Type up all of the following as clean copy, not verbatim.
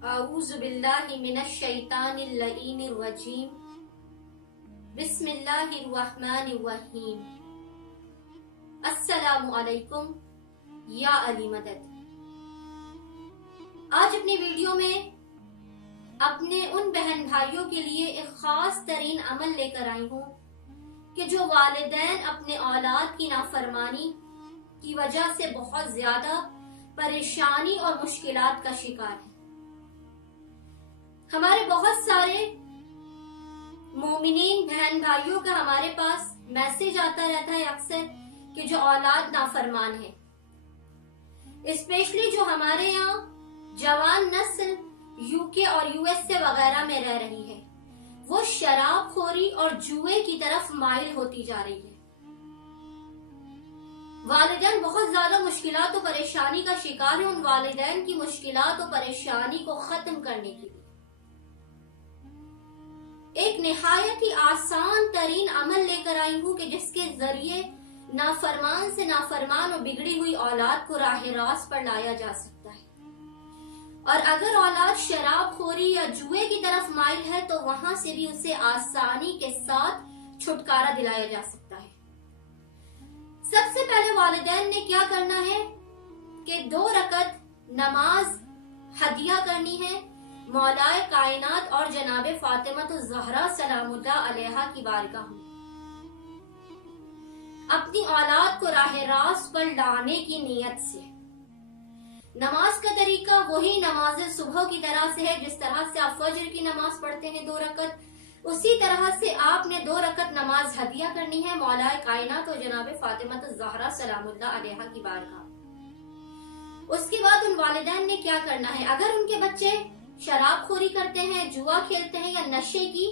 اعوذ باللہ من الشیطان اللعین الرجیم بسم اللہ الرحمن الرحیم السلام علیکم یا علی مدد۔ آج اپنی ویڈیو میں اپنے ان بہن بھائیوں کے لیے ایک خاص ترین عمل لے کر آئی ہوں کہ جو والدین اپنے اولاد کی نافرمانی کی وجہ سے بہت زیادہ پریشانی اور مشکلات کا شکار ہیں۔ ہمارے بہت سارے مومنین بہن بھائیوں کا ہمارے پاس میسج آتا رہتا ہے اکثر کہ جو اولاد نافرمان ہے، اسپیشلی جو ہمارے یہاں جوان نسل یو کے اور یو ایس سے وغیرہ میں رہ رہی ہے، وہ شراب خوری اور جوئے کی طرف مائل ہوتی جا رہی ہے۔ والدین بہت زیادہ مشکلات و پریشانی کا شکار ہیں۔ ان والدین کی مشکلات و پریشانی کو ختم کرنے کے لیے ایک نہایت ہی آسان ترین عمل لے کر آئی ہوں کہ جس کے ذریعے نافرمان سے نافرمان اور بگڑی ہوئی اولاد کو راہ راست پر لایا جا سکتا ہے، اور اگر اولاد شراب خوری یا جوئے کی طرف مائل ہے تو وہاں سے بھی اسے آسانی کے ساتھ چھٹکارا دلایا جا سکتا ہے۔ سب سے پہلے والدین نے کیا کرنا ہے کہ 2 رکعت نماز ہدیہ کرنی ہے مولائے کائنات اور جناب فاطمہ الزہرا سلام اللہ علیہا کی بارگاہ میں، اپنی اولاد کو راہ راست پر لانے کی نیت سے۔ نماز کا طریقہ وہی نماز صبح کی طرح سے ہے، جس طرح سے آپ فجر کی نماز پڑھتے ہیں 2 رکعت، اسی طرح سے آپ نے 2 رکعت نماز ہدیہ کرنی ہے مولائے کائنات اور جناب فاطمہ الزہرا سلام اللہ علیہا کی بارگاہ۔ اس کے بعد ان والدین نے کیا کرنا ہے، اگر ان کے بچے شراب خوری کرتے ہیں، جوا کھیلتے ہیں یا نشے کی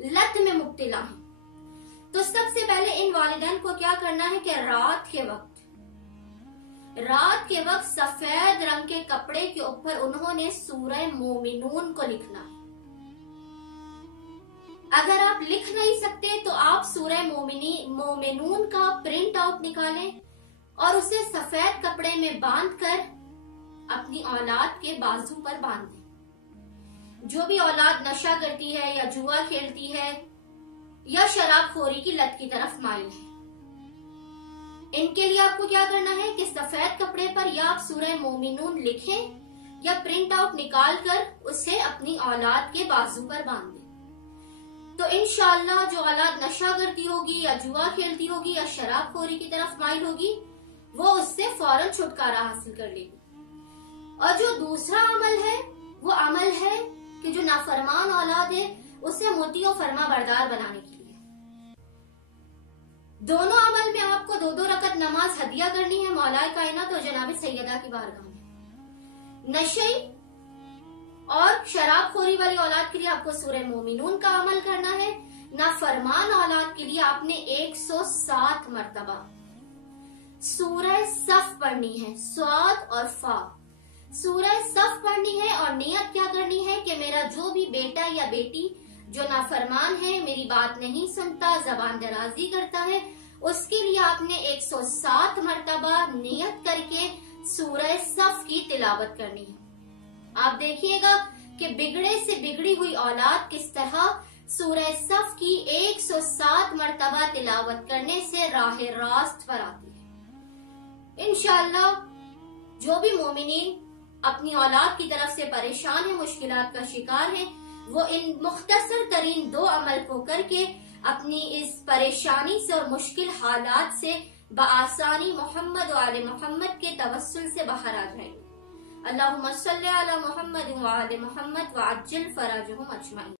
لت میں مبتلا ہیں، تو سب سے پہلے ان والدین کو کیا کرنا ہے کہ رات کے وقت سفید رنگ کے کپڑے کے اوپر انہوں نے سورہ مومنون کو لکھنا ہے۔ اگر آپ لکھ نہیں سکتے تو آپ سورہ مومنون کا پرنٹ آؤٹ نکالیں اور اسے سفید کپڑے میں باندھ کر اپنی اولاد کے بازو پر باندھ دیں۔ جو بھی اولاد نشہ کرتی ہے یا جوا کھیلتی ہے یا شراب خوری کی لت کی طرف مائل ہے، ان کے لیے آپ کو کیا کرنا ہے کہ سفید کپڑے پر یا آپ سورہ مومنون لکھیں یا پرنٹ آؤٹ نکال کر اسے اپنی اولاد کے بازو پر باندھ دیں۔ تو انشاءاللہ جو اولاد نشہ کرتی ہوگی یا جوا کھیلتی ہوگی یا شراب خوری کی طرف مائل ہوگی، وہ اس سے فوراً چھٹکارا حاصل کر لے گی۔ اور جو دوسرا عمل ہے وہ عمل ہے کہ جو نافرمان اولاد ہے اسے مطیع و فرما بردار بنانے کے لیے دونوں عمل میں آپ کو 2 رکعت نماز ہدیہ کرنی ہے مولائے کائنات اور جناب سیدہ کی بارگاہ میں۔ نشے اور شراب خوری والی اولاد کے لیے آپ کو سورہ مومنون کا عمل کرنا ہے۔ نافرمان اولاد کے لیے آپ نے 107 مرتبہ سورہ صف پڑھنی ہے، صاد اور فا، سورہ صف پڑھنی ہے، اور نیت کیا کرنی ہے کہ میرا جو بھی بیٹا یا بیٹی جو نافرمان ہے، میری بات نہیں سنتا، زبان درازی کرتا ہے، اس کے لیے آپ نے 107 مرتبہ نیت کر کے سورہ صف کی تلاوت کرنی ہے۔ آپ دیکھیے گا کہ بگڑے سے بگڑی ہوئی اولاد کس طرح سورہ صف کی 107 مرتبہ تلاوت کرنے سے راہ راست پر آتی ہے۔ انشاءاللہ جو بھی مومنین اپنی اولاد کی طرف سے پریشان ہیں، مشکلات کا شکار ہیں، وہ ان مختصر ترین 2 عمل کو کر کے اپنی اس پریشانی سے اور مشکل حالات سے بآسانی محمد و آل محمد کے توسل سے باہر آ جائیں گے۔ اللہم صلی علی محمد و آل محمد وعجل فرجہم اجمعین۔